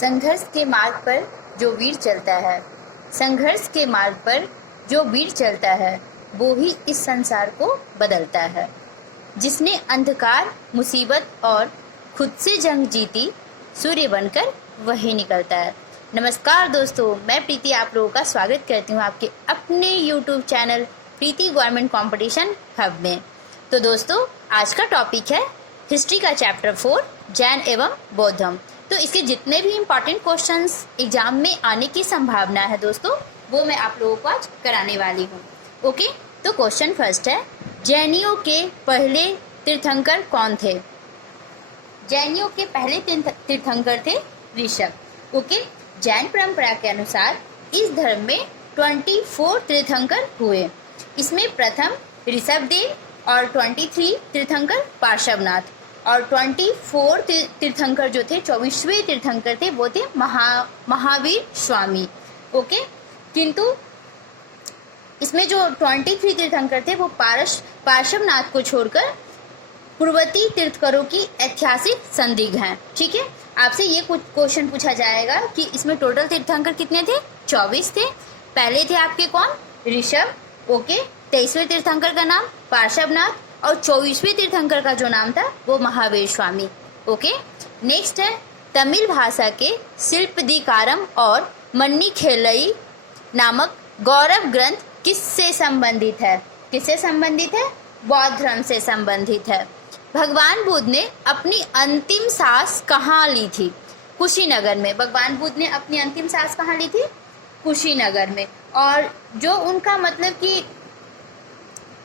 संघर्ष के मार्ग पर जो वीर चलता है, संघर्ष के मार्ग पर जो वीर चलता है, वो ही इस संसार को बदलता है। जिसने अंधकार, मुसीबत और खुद से जंग जीती, सूर्य बनकर वही निकलता है। नमस्कार दोस्तों, मैं प्रीति आप लोगों का स्वागत करती हूँ आपके अपने YouTube चैनल प्रीति गवर्नमेंट कंपटीशन हब में। तो दोस्तों, आज का टॉपिक है हिस्ट्री का चैप्टर 4 जैन एवं बौद्धम। तो इसके जितने भी इम्पॉर्टेंट क्वेश्चंस एग्जाम में आने की संभावना है दोस्तों, वो मैं आप लोगों को आज कराने वाली हूँ। ओके, तो क्वेश्चन फर्स्ट है, जैनियों के पहले तीर्थंकर कौन थे? जैनियों के पहले तीर्थंकर थे ऋषभ। ओके, जैन परंपरा के अनुसार इस धर्म में 24 तीर्थंकर हुए। इसमें प्रथम ऋषभदेव और 23 तीर्थंकर पार्श्वनाथ और 24 तीर्थंकर जो थे, 24वें तीर्थंकर थे, वो थे महावीर स्वामी। ओके, किंतु इसमें जो 23 तीर्थंकर थे वो पार्श्वनाथ को छोड़कर पूर्ववर्ती तीर्थंकरों की ऐतिहासिक संदिग्ध हैं। ठीक है, आपसे ये कुछ क्वेश्चन पूछा जाएगा कि इसमें टोटल तीर्थंकर कितने थे? 24 थे। पहले थे आपके कौन? ऋषभ। ओके, 23वें तीर्थंकर का नाम पार्श्वनाथ और 24वें तीर्थंकर का जो नाम था वो महावीर स्वामी। ओके, नेक्स्ट है, तमिल भाषा के शिल्पदीकारम और मन्नी खेलई नामक गौरव ग्रंथ किससे संबंधित है? किससे संबंधित है? बौद्ध धर्म से संबंधित है। भगवान बुद्ध ने अपनी अंतिम सांस कहाँ ली थी? कुशीनगर में। भगवान बुद्ध ने अपनी अंतिम सांस कहाँ ली थी? कुशीनगर में। और जो उनका मतलब कि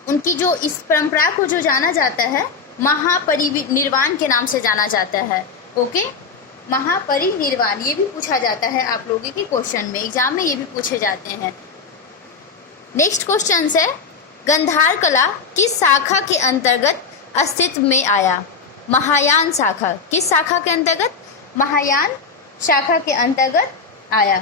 उनकी जो इस परंपरा को जो जाना जाता है महापरिनिर्वाण के नाम से जाना जाता है। ओके, महापरिनिर्वाण ये भी पूछा जाता है आप लोगों के क्वेश्चन में, एग्जाम में ये भी पूछे जाते हैं। नेक्स्ट क्वेश्चन है, गंधार कला किस शाखा के अंतर्गत अस्तित्व में आया? महायान शाखा। किस शाखा के अंतर्गत? महायान शाखा के अंतर्गत आया।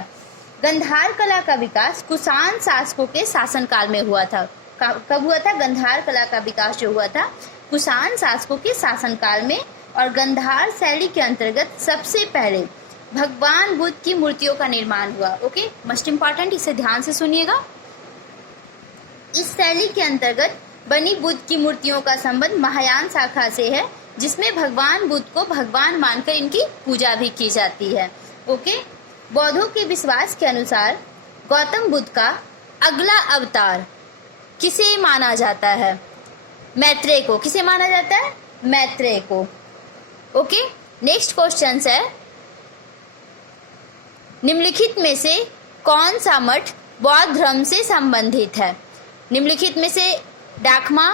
गंधार कला का विकास कुषाण शासकों के शासनकाल में हुआ था। कब हुआ था? गंधार कला का विकास जो हुआ था कुषाण शासकों के शासनकाल में। और गंधार शैली के अंतर्गत सबसे पहले भगवान बुद्ध की मूर्तियों का निर्माण हुआ। ओके, मोस्ट इंपॉर्टेंट, इसे ध्यान से सुनिएगा। इस शैली के अंतर्गत बनी बुद्ध की मूर्तियों का संबंध महायान शाखा से है, जिसमें भगवान बुद्ध को भगवान मानकर इनकी पूजा भी की जाती है। ओके, बौद्धों के विश्वास के अनुसार गौतम बुद्ध का अगला अवतार किसे माना जाता है? मैत्रेय को। किसे माना जाता है? मैत्रेय को। ओके, नेक्स्ट क्वेश्चन है, निम्नलिखित में से कौन सा मठ बौद्ध धर्म से संबंधित है? निम्नलिखित में से डाकमा,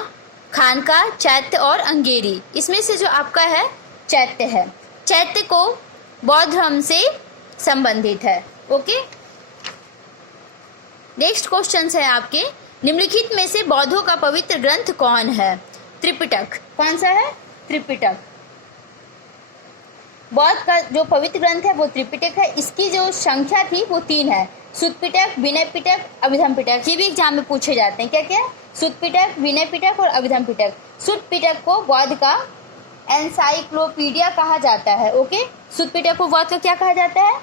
खानका, चैत्य और अंगेरी। इसमें से जो आपका है चैत्य है। चैत्य को बौद्ध धर्म से संबंधित है। ओके, नेक्स्ट क्वेश्चन है आपके, निम्नलिखित में से बौद्धों का पवित्र ग्रंथ कौन है? त्रिपिटक। कौन सा है? त्रिपिटक। बौद्ध का जो पवित्र ग्रंथ है वो त्रिपिटक है। इसकी जो संख्या थी वो 3 है, सुत्त पिटक, विनय पिटक, अभिधम पिटक। ये भी एग्जाम में पूछे जाते हैं। क्या क्या? सुत्त पिटक, विनय पिटक और अभिधम पिटक। सुत्त पिटक को बौद्ध का एनसाइक्लोपीडिया कहा जाता है। ओके, सुत्त पिटक को बौद्ध का क्या कहा जाता है?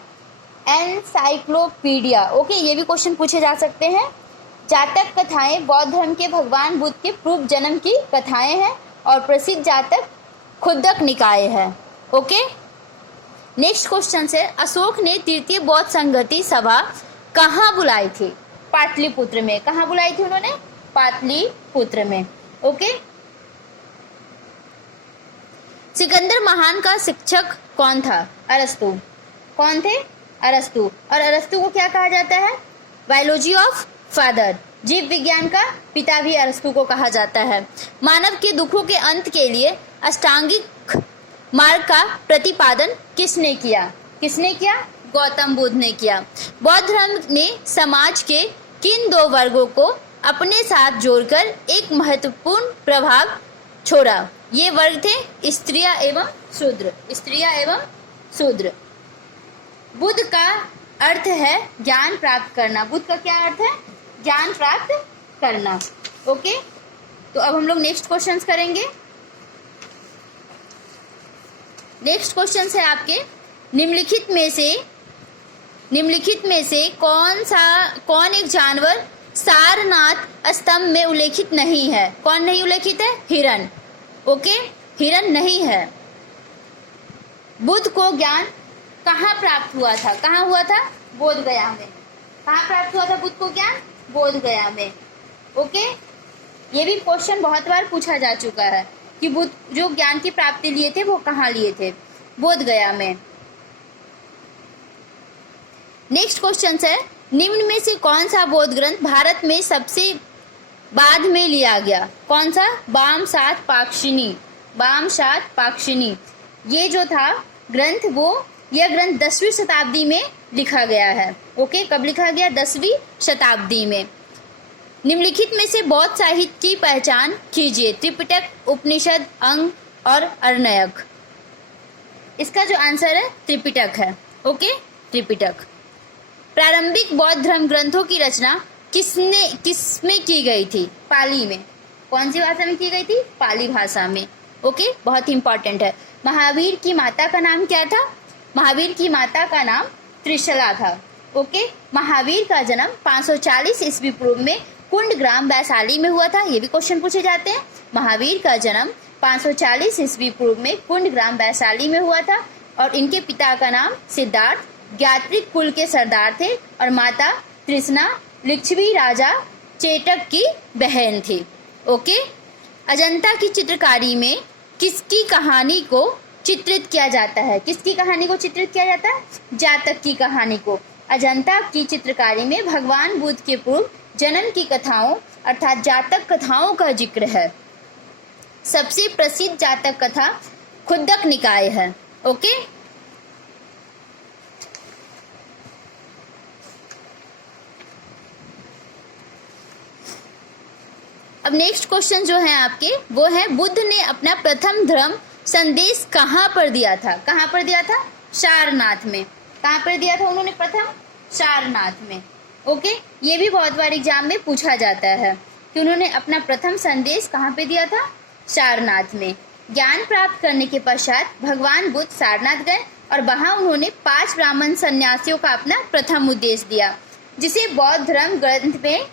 एनसाइक्लोपीडिया। ओके, ये भी क्वेश्चन पूछे जा सकते हैं। जातक कथाएं बौद्ध धर्म के भगवान बुद्ध के पूर्व जन्म की कथाएं हैं और प्रसिद्ध जातक खुद्दक निकाय है। ओके, नेक्स्ट क्वेश्चन है, अशोक ने तृतीय बौद्ध संगति सभा कहाँ बुलाई थी? पाटलिपुत्र में। कहाँ बुलाई थी उन्होंने? पाटलिपुत्र में। ओके, सिकंदर महान का शिक्षक कौन था? अरस्तु। कौन थे? अरस्तु। और अरस्तु को क्या कहा जाता है? Biology of father. जीव विज्ञान का पिता भी अरस्तु को कहा जाता है। मानव के दुखों के अंत के लिए अष्टांगिक मार्ग का प्रतिपादन किसने किया? किसने किया? गौतम बुद्ध ने किया। बौद्ध धर्म ने समाज के किन 2 वर्गों को अपने साथ जोड़कर एक महत्वपूर्ण प्रभाव छोड़ा? ये वर्ग थे स्त्रियां एवं शूद्र। स्त्रियां एवं शूद्र। बुद्ध का अर्थ है ज्ञान प्राप्त करना। बुद्ध का क्या अर्थ है? ज्ञान प्राप्त करना। ओके, तो अब हम लोग नेक्स्ट क्वेश्चंस करेंगे। नेक्स्ट क्वेश्चन है आपके, निम्नलिखित में से कौन एक जानवर सारनाथ स्तंभ में उल्लेखित नहीं है? कौन नहीं उल्लेखित है? हिरण। ओके, हिरण नहीं है। बुद्ध को ज्ञान कहाँ प्राप्त हुआ था? कहाँ हुआ था? बोध गया में। कहाँ प्राप्त हुआ था बुद्ध को ज्ञान? बोध गया में। ओके, ये भी क्वेश्चन बहुत बार पूछा जा चुका है कि बुद्ध जो ज्ञान की प्राप्ति लिए थे वो कहाँ लिए थे? बोध गया में। नेक्स्ट क्वेश्चन है, निम्न में से कौन सा बौद्ध ग्रंथ भारत में सबसे बाद में लिया गया? कौन सा? वामसात पाक्षिणी। ये जो था ग्रंथ, यह ग्रंथ 10वीं शताब्दी में लिखा गया है। ओके, कब लिखा गया? 10वीं शताब्दी में। निम्नलिखित में से बौद्ध साहित्य की पहचान कीजिए। त्रिपिटक, उपनिषद, अंग और अरण्यक। इसका जो आंसर है त्रिपिटक है। ओके, त्रिपिटक। प्रारंभिक बौद्ध धर्म ग्रंथों की रचना किसमें की गई थी? पाली में। कौन सी भाषा में की गई थी? पाली भाषा में। ओके, बहुत ही इंपॉर्टेंट है। महावीर की माता का नाम क्या था? महावीर की माता का नाम त्रिशला था। ओके, महावीर का जन्म 540 ईस्वी पूर्व में कुंड ग्राम वैशाली में हुआ था। ये भी क्वेश्चन पूछे जाते हैं। महावीर का जन्म 540 ईस्वी पूर्व में कुंड ग्राम वैशाली में हुआ था और इनके पिता का नाम सिद्धार्थ ज्ञात्रिक कुल के सरदार थे और माता तृष्णा लिच्छवी राजा चेटक की बहन थी। ओके, अजंता की चित्रकारी में किसकी कहानी को चित्रित किया जाता है? किसकी कहानी को चित्रित किया जाता है? जातक की कहानी को। अजंता की चित्रकारी में भगवान बुद्ध के पूर्व जन्म की कथाओं अर्थात जातक कथाओं का जिक्र है। सबसे प्रसिद्ध जातक कथा खुद्दक निकाय है। ओके, अब नेक्स्ट क्वेश्चन जो है आपके वो है, बुद्ध ने अपना प्रथम धर्म संदेश कहाँ पर दिया था? कहाँ पर दिया था? सारनाथ में। कहाँ पर दिया था उन्होंने प्रथम? सारनाथ में। ओके, ये भी बहुत बार एग्जाम में पूछा जाता है कि उन्होंने अपना प्रथम संदेश कहाँ पे दिया था? सारनाथ में। ज्ञान प्राप्त करने के पश्चात भगवान बुद्ध सारनाथ गए और वहां उन्होंने 5 ब्राह्मण सन्यासियों का अपना प्रथम उपदेश दिया, जिसे बौद्ध धर्म ग्रंथ में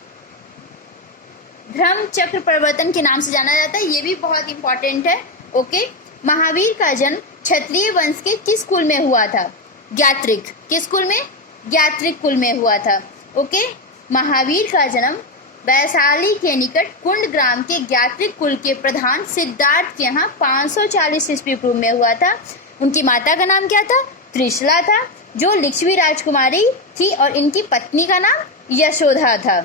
धर्म चक्र प्रवर्तन के नाम से जाना जाता है। ये भी बहुत इंपॉर्टेंट है। ओके, महावीर का जन्म क्षत्रिय वंश के किस कुल में हुआ था? ज्ञात्रिक। किस कुल में? ज्ञात्रिक कुल में हुआ था। ओके, महावीर का जन्म वैशाली के निकट कुंड ग्राम के ज्ञात्रिक कुल के प्रधान सिद्धार्थ के यहाँ 540 ईस्वी पूर्व में हुआ था। उनकी माता का नाम क्या था? त्रिशला था, जो लिच्छवी राजकुमारी थी और इनकी पत्नी का नाम यशोधा था।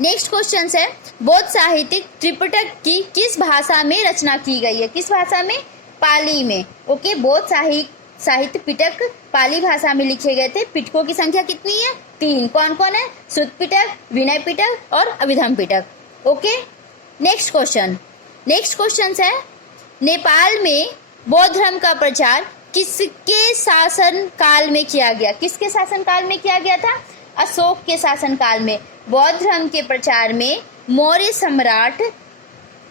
नेक्स्ट क्वेश्चन है, बौद्ध साहित्यिक त्रिपिटक की किस भाषा में रचना की गई है? किस भाषा में? पाली में। ओके, बौद्ध साहित्य पिटक पाली भाषा में लिखे गए थे। पिटकों की संख्या कितनी है? 3। कौन कौन है? सुत्त पिटक, विनय पिटक और अभिधम पिटक। ओके, नेक्स्ट क्वेश्चन है, नेपाल में बौद्ध धर्म का प्रचार किसके शासन काल में किया गया? किसके शासन काल में किया गया था? अशोक के शासन काल में। बौद्ध धर्म के प्रचार में मौर्य सम्राट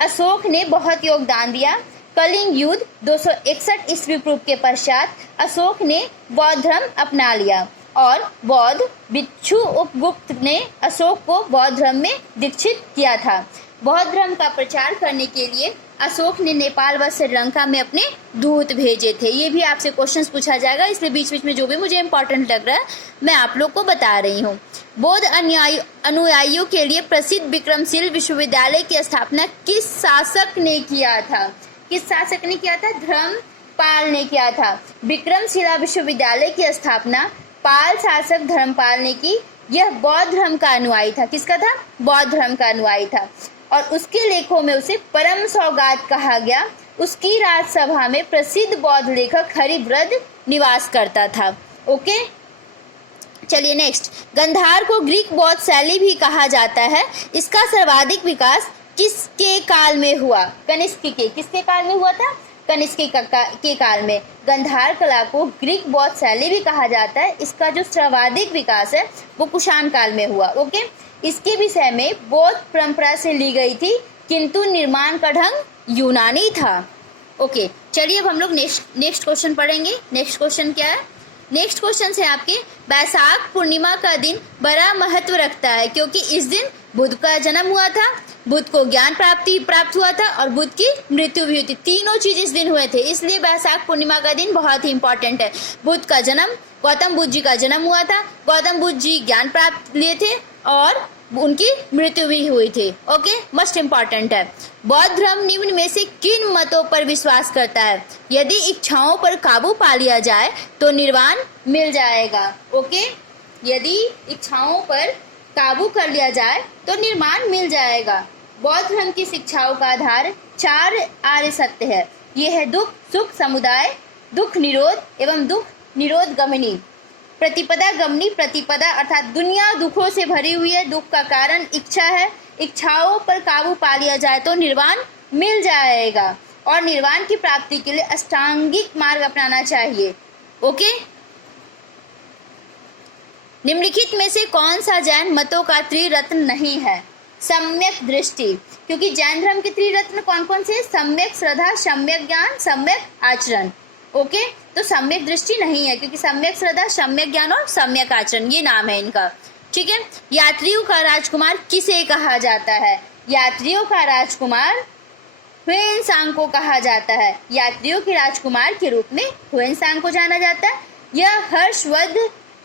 अशोक ने बहुत योगदान दिया। कलिंग युद्ध 261 ईस्वी पूर्व के पश्चात अशोक ने बौद्ध धर्म अपना लिया और बौद्ध भिक्षु उपगुप्त ने अशोक को बौद्ध धर्म में दीक्षित किया था। बौद्ध धर्म का प्रचार करने के लिए अशोक ने नेपाल व श्रीलंका में अपने दूत भेजे थे। ये भी आपसे क्वेश्चंस पूछा जाएगा, इसलिए बीच बीच में जो भी मुझे इंपॉर्टेंट लग रहा है मैं आप लोग को बता रही हूँ। बौद्ध अनुयायियों के लिए प्रसिद्ध विक्रमशिला विश्वविद्यालय की स्थापना किस शासक ने किया था? किस शासक ने किया था? धर्मपाल ने किया था। विक्रमशिला विश्वविद्यालय की स्थापना पाल शासक धर्मपाल ने की। यह बौद्ध धर्म का अनुयायी था। किसका था? बौद्ध धर्म का अनुयायी था और उसके लेखों में उसे परम सौगात कहा गया। उसकी राजसभा में प्रसिद्ध बौद्ध लेखक हरिव्रत निवास करता था। ओके, चलिए नेक्स्ट, गंधार को ग्रीक बौद्ध शैली भी कहा जाता है। इसका सर्वाधिक विकास किसके काल में हुआ? कनिष्क के। किसके काल में हुआ था? कनिष्क के काल में। गंधार कला को ग्रीक बौद्ध शैली भी कहा जाता है। इसका जो सर्वाधिक विकास है वो कुषाण काल में हुआ। ओके, इसके विषय में बौद्ध परंपरा से ली गई थी, किंतु निर्माण का ढंग यूनानी था। ओके, चलिए अब हम लोग नेक्स्ट क्वेश्चन पढ़ेंगे। नेक्स्ट क्वेश्चन क्या है? नेक्स्ट क्वेश्चन है आपके, बैसाख पूर्णिमा का दिन बड़ा महत्व रखता है क्योंकि इस दिन बुद्ध का जन्म हुआ था, बुद्ध को ज्ञान प्राप्त हुआ था और बुद्ध की मृत्यु भी हुई थी। तीनों चीज इस दिन हुए थे, इसलिए बैसाख पूर्णिमा का दिन बहुत ही इंपॉर्टेंट है। बुद्ध का जन्म, गौतम बुद्ध जी का जन्म हुआ था, गौतम बुद्ध जी ज्ञान प्राप्त लिए थे और उनकी मृत्यु भी हुई थी। ओके, मस्ट इम्पॉर्टेंट है। बौद्ध धर्म निम्न में से किन मतों पर विश्वास करता है? यदि इच्छाओं पर काबू पा लिया जाए तो निर्वाण मिल जाएगा। ओके, यदि इच्छाओं पर काबू कर लिया जाए तो निर्वाण मिल जाएगा। बौद्ध धर्म की शिक्षाओं का आधार 4 आर्य सत्य है। ये है दुख, सुख, समुदाय, दुख निरोध एवं दुख निरोध गमनी। प्रतिपदा गमनी, प्रतिपदा अर्थात दुनिया दुखों से भरी हुई है, दुख का कारण इच्छा है, इच्छाओं पर काबू पा लिया जाए तो निर्वाण मिल जाएगा और निर्वाण की प्राप्ति के लिए अष्टांगिक मार्ग अपनाना चाहिए। ओके, निम्नलिखित में से कौन सा जैन मतों का त्रिरत्न नहीं है? सम्यक दृष्टि, क्योंकि जैन धर्म के त्रिरत्न कौन कौन से? सम्यक श्रद्धा, सम्यक ज्ञान, सम्यक आचरण। ओके, तो सम्यक दृष्टि नहीं है क्योंकि सम्यक श्रद्धा, सम्यक ज्ञान और सम्यक आचरण ये नाम है इनका। ठीक है, यात्रियों का राजकुमार किसे कहा जाता है? यात्रियों का राजकुमार हुएनसांग को कहा जाता है। यात्रियों के राजकुमार के रूप में हुएनसांग को जाना जाता है।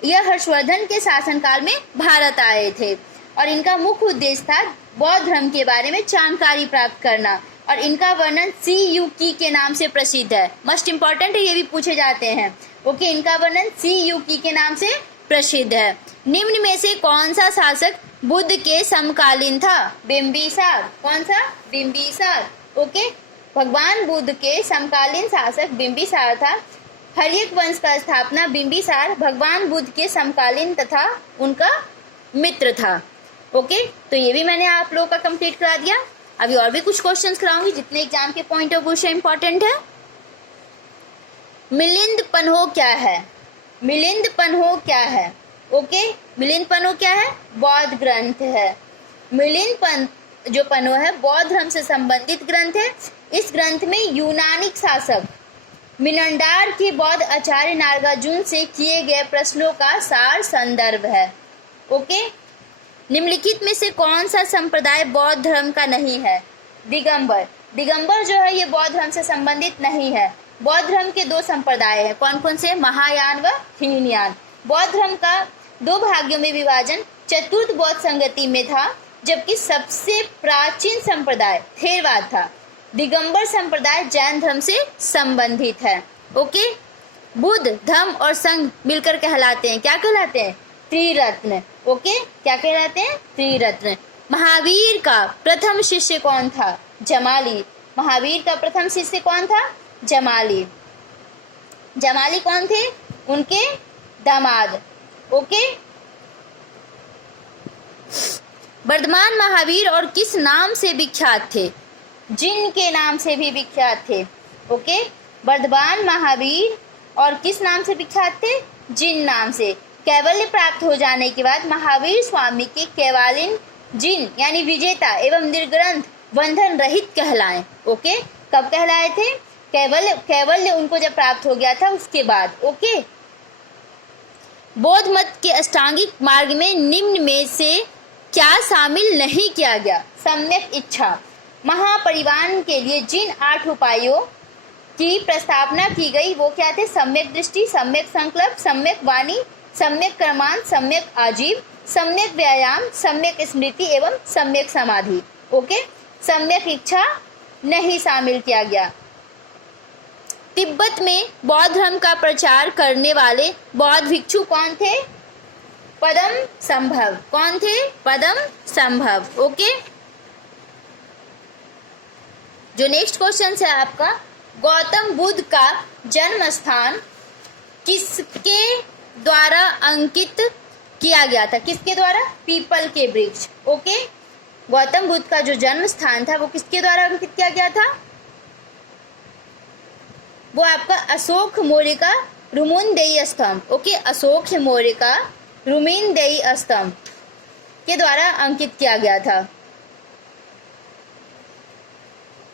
यह हर्षवर्धन के शासनकाल में भारत आए थे और इनका मुख्य उद्देश्य था बौद्ध धर्म के बारे में जानकारी प्राप्त करना और इनका वर्णन सी यू की के नाम से प्रसिद्ध है। मस्ट इम्पॉर्टेंट है, ये भी पूछे जाते हैं। ओके, इनका वर्णन सी यू की के नाम से प्रसिद्ध है। निम्न में से कौन सा शासक बुद्ध के समकालीन था? बिंबिसार। कौन सा? बिंबिसार। ओके, भगवान बुद्ध के समकालीन शासक बिंबिसार था। हर्यक वंश का स्थापना बिंबिसार भगवान बुद्ध के समकालीन तथा उनका मित्र था। ओके, तो ये भी मैंने आप लोगों का कंप्लीट करा दिया। अभी और भी कुछ क्वेश्चंस कराऊंगी जितने एग्जाम के पॉइंट ऑफ व्यू से इंपॉर्टेंट है। मिलिंद पन्हो क्या है? मिलिंद पन्हो क्या है? ओके, मिलिंद पन्हो क्या है? बौद्ध ग्रंथ है। मिलिंद जो पन्हो है बौद्ध धर्म से संबंधित ग्रंथ है। इस ग्रंथ में यूनानिक शासक मिनंडार के बौद्ध आचार्य नागार्जुन से किए गए प्रश्नों का सार संदर्भ है। ओके, निम्नलिखित में से कौन सा संप्रदाय बौद्ध धर्म का नहीं है? दिगंबर। दिगंबर जो है ये बौद्ध धर्म से संबंधित नहीं है। बौद्ध धर्म के 2 संप्रदाय हैं, कौन कौन से? महायान व हीनयान। बौद्ध धर्म का 2 भाग्यों में विभाजन चतुर्थ बौद्ध संगति में था, जबकि सबसे प्राचीन संप्रदाय थेरवाद था। दिगंबर संप्रदाय जैन धर्म से संबंधित है। ओके, बुद्ध, धम्म और संघ मिलकर कहलाते हैं, क्या कहलाते हैं? त्रिरत्न। ओके, क्या कहलाते हैं? त्रिरत्न। महावीर का प्रथम शिष्य कौन था? जमाली। महावीर का प्रथम शिष्य कौन था? जमाली। जमाली कौन थे? उनके दामाद। ओके, वर्धमान महावीर और किस नाम से विख्यात थे? जिन के नाम से भी विख्यात थे। ओके, वर्धमान महावीर और किस नाम से विख्यात थे? जिन नाम से। कैवल्य प्राप्त हो जाने के बाद महावीर स्वामी के कैवालिन जिन यानी विजेता एवं निर्ग्रंथ बंधन रहित कहलाए। ओके, कब कहलाए थे? कैवल्य उनको जब प्राप्त हो गया था उसके बाद। ओके, बौद्ध मत के अष्टांगिक मार्ग में निम्न में से क्या शामिल नहीं किया गया? सम्यक इच्छा। महापरिवान के लिए जिन 8 उपायों की प्रस्तावना की गई वो क्या थे? सम्यक दृष्टि, सम्यक संकल्प, सम्यक वाणी, सम्यक कर्मांत, सम्यक आजीव, सम्यक व्यायाम, सम्यक स्मृति एवं सम्यक समाधि। ओके, सम्यक इच्छा नहीं शामिल किया गया। तिब्बत में बौद्ध धर्म का प्रचार करने वाले बौद्ध भिक्षु कौन थे? पदम संभव। कौन थे? पदम संभव। ओके, जो नेक्स्ट क्वेश्चन है आपका, गौतम बुद्ध का जन्म स्थान किसके द्वारा अंकित किया गया था? किसके द्वारा? पीपल के वृक्ष। ओके, गौतम बुद्ध का जो जन्म स्थान था वो किसके द्वारा अंकित किया गया था? वो आपका अशोक मौर्य का रुमुनदेई स्तंभ। ओके, अशोक मौर्य का रुमुनदेई स्तंभ के द्वारा अंकित किया गया था।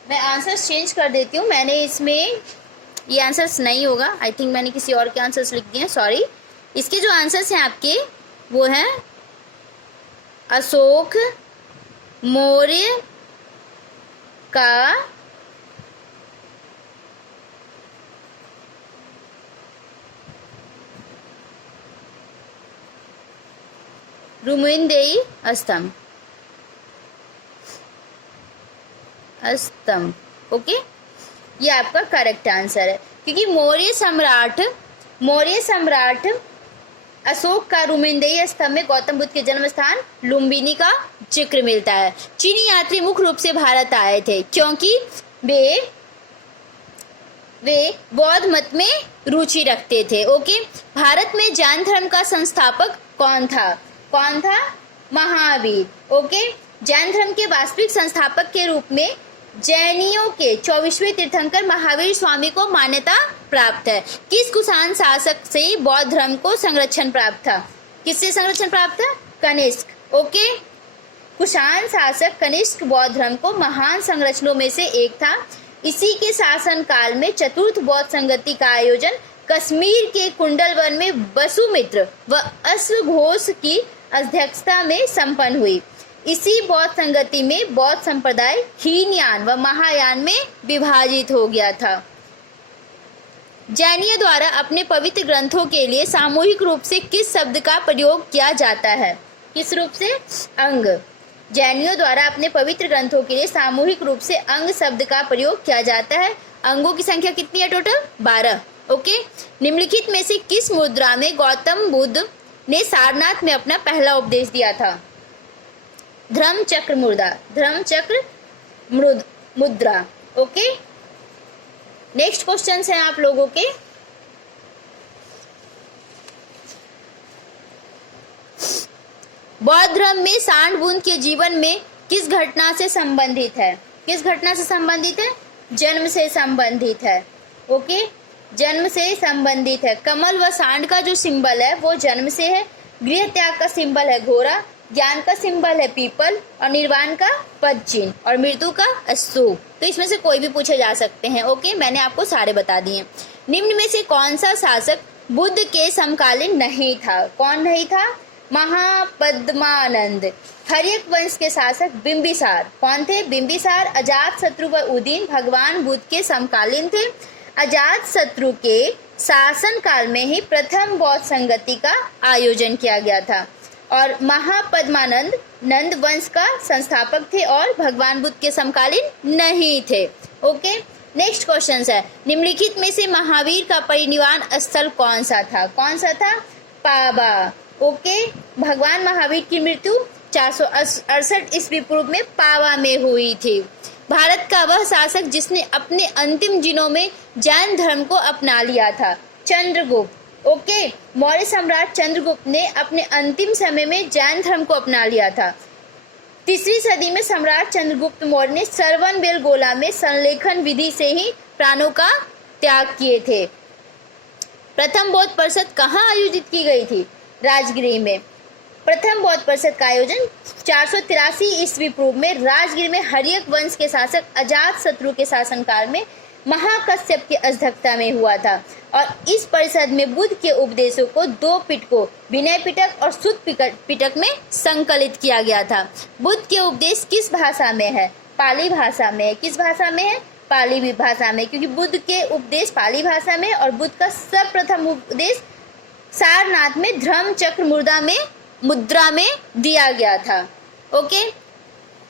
मैं आंसर्स चेंज कर देती हूँ। मैंने इसमें ये आंसर्स नहीं होगा, आई थिंक मैंने किसी और के आंसर्स लिख दिए हैं, सॉरी। इसके जो आंसर्स हैं आपके वो हैं अशोक मौर्य का रुमेनदेई स्तंभ, ओके, ये आपका करेक्ट आंसर है। क्योंकि मौर्य सम्राट अशोक का रुमेनदेई स्तंभ में गौतम बुद्ध के जन्म स्थान लुम्बिनी का जिक्र मिलता है। चीनी यात्री मुख्य रूप से भारत आए थे क्योंकि वे बौद्ध मत में रुचि रखते थे। ओके, भारत में जैन धर्म का संस्थापक कौन था? महावीर। ओके, जैन धर्म के वास्तविक संस्थापक के रूप में जैनियों के 24वें तीर्थंकर महावीर स्वामी को मान्यता प्राप्त है। किस कुषाण शासक से बौद्ध धर्म को संरक्षण प्राप्त था? किससे संरक्षण प्राप्त था? कनिष्क। ओके, कुषाण शासक कनिष्क बौद्ध धर्म को महान संरक्षणों में से एक था। इसी के शासन काल में चतुर्थ बौद्ध संगति का आयोजन कश्मीर के कुंडलवन में वसुमित्र व अश्वघोष की अध्यक्षता में संपन्न हुई। इसी बौद्ध संगति में बौद्ध संप्रदाय हीनयान व महायान में विभाजित हो गया था। जैनियों द्वारा अपने पवित्र ग्रंथों के लिए सामूहिक रूप से किस शब्द का प्रयोग किया जाता है? किस रूप से? अंग। जैनियों द्वारा अपने पवित्र ग्रंथों के लिए सामूहिक रूप से अंग शब्द का प्रयोग किया जाता है। अंगों की संख्या कितनी है टोटल? 12। ओके, निम्नलिखित में से किस मुद्रा में गौतम बुद्ध ने सारनाथ में अपना पहला उपदेश दिया था? धर्मचक्र मुद्रा। ओके, नेक्स्ट क्वेश्चन है आप लोगों के। बौद्ध धर्म में सांड के जीवन में किस घटना से संबंधित है? किस घटना से संबंधित है? जन्म से संबंधित है। ओके, जन्म से संबंधित है। कमल व सांड का जो सिंबल है वो जन्म से है। गृह त्याग का सिंबल है घोड़ा, ज्ञान का सिंबल है पीपल और निर्वाण का पद चिन्ह और मृत्यु का स्तूप। तो इसमें से कोई भी पूछे जा सकते हैं। ओके, मैंने आपको सारे बता दिए। निम्न में से कौन सा शासक बुद्ध के समकालीन नहीं था? कौन नहीं था? महापद्मानंद। हर्यक वंश के शासक बिंबिसार। कौन थे? बिंबिसार। अजात शत्रु व उदयन भगवान बुद्ध के समकालीन थे। अजात शत्रु के शासन काल में ही प्रथम बौद्ध संगति का आयोजन किया गया था और महापद्मानंद नंद वंश का संस्थापक थे और भगवान बुद्ध के समकालीन नहीं थे। ओके, नेक्स्ट क्वेश्चन है, निम्नलिखित में से महावीर का परिनिर्वाण स्थल कौन सा था? कौन सा था? पावा। ओके, भगवान महावीर की मृत्यु 468 ईस्वी पूर्व में पावा में हुई थी। भारत का वह शासक जिसने अपने अंतिम दिनों में जैन धर्म को अपना लिया था? चंद्रगुप्त। ओके, मौर्य सम्राट चंद्रगुप्त ने अपने अंतिम समय में जैन धर्म को अपना लिया था। 3वीं सदी में सम्राट चंद्रगुप्त मौर्य ने श्रवण बेलगोला में संलेखन विधि से ही प्राणों का त्याग किए थे। प्रथम बौद्ध परिषद कहाँ आयोजित की गई थी? राजगिरी में। प्रथम बौद्ध परिषद का आयोजन 483 ईस्वी पूर्व में राजगिर में हर्यक वंश के शासक अजात शत्रु के शासनकाल में महाकश्यप की अध्यक्षता में हुआ था और इस परिषद में बुद्ध के उपदेशों को 2 पिटकों विनय पिटक और सुत्त पिटक में संकलित किया गया था। बुद्ध के उपदेश किस भाषा में है? पाली भाषा में। किस भाषा में है? पाली भाषा में, क्योंकि बुद्ध के उपदेश पाली भाषा में और बुद्ध का सर्वप्रथम उपदेश सारनाथ में धर्मचक्र मुद्रा में दिया गया था। ओके,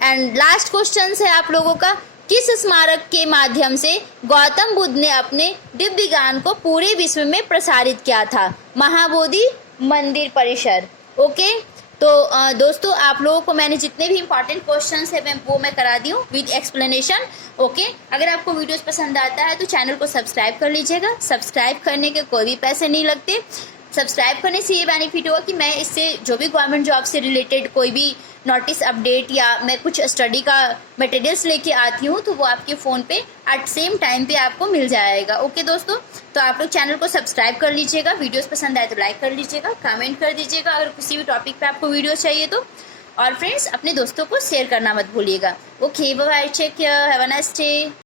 एंड लास्ट क्वेश्चन है आप लोगों का, किस स्मारक के माध्यम से गौतम बुद्ध ने अपने दिव्य ज्ञान को पूरे विश्व में प्रसारित किया था? महाबोधि मंदिर परिसर। ओके, तो दोस्तों आप लोगों को मैंने जितने भी इंपॉर्टेंट क्वेश्चंस है मैं करा दी हूँ विद एक्सप्लेनेशन। ओके, अगर आपको वीडियोस पसंद आता है तो चैनल को सब्सक्राइब कर लीजिएगा। सब्सक्राइब करने के कोई भी पैसे नहीं लगते। सब्सक्राइब करने से ये बेनिफिट होगा कि मैं इससे जो भी गवर्नमेंट जॉब से रिलेटेड कोई भी नोटिस अपडेट या मैं कुछ स्टडी का मटेरियल्स लेके आती हूँ तो वो आपके फ़ोन पे एट सेम टाइम पे आपको मिल जाएगा। ओके दोस्तों, तो आप लोग चैनल को सब्सक्राइब कर लीजिएगा। वीडियोस पसंद आए तो लाइक कर लीजिएगा, कमेंट कर दीजिएगा अगर किसी भी टॉपिक पे आपको वीडियो चाहिए तो। और फ्रेंड्स अपने दोस्तों को शेयर करना मत भूलिएगा। Okay bye, take care, have a nice day.